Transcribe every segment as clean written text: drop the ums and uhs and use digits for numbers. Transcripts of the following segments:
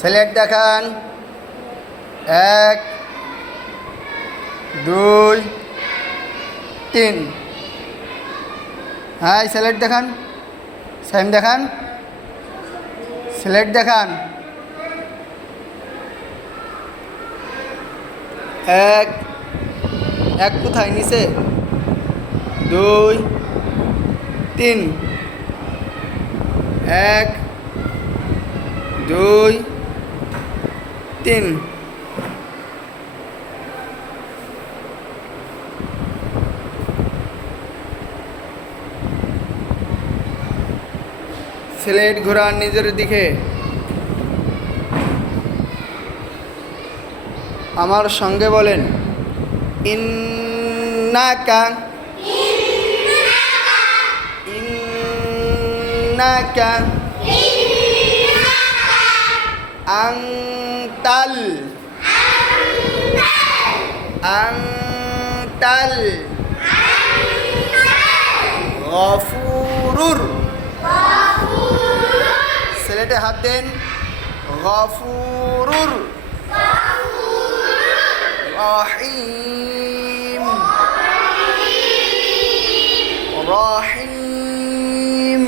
সিলেট দেখান। 1 2 3। হ্যাঁ, সিলেট দেখান। সাইম দেখান। সিলেট দেখান। 1 কোথায়? নিচে। 2 3। 1 2 3। সিলেট ঘোরান নিজের দিকে। আমার সঙ্গে বলেন, ইন্নাকা ইন্নাকা আনতাল আনতাল গফুরুর। সিলেটে হাত দেন। গফুরুর রহিম রহিম।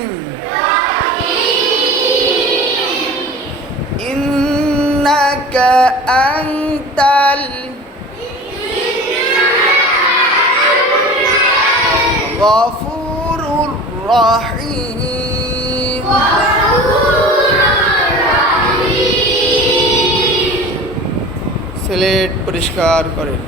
ইন্নাকা আনতাল গফুরুর রহিম। সিলেট পরিষ্কার করেন।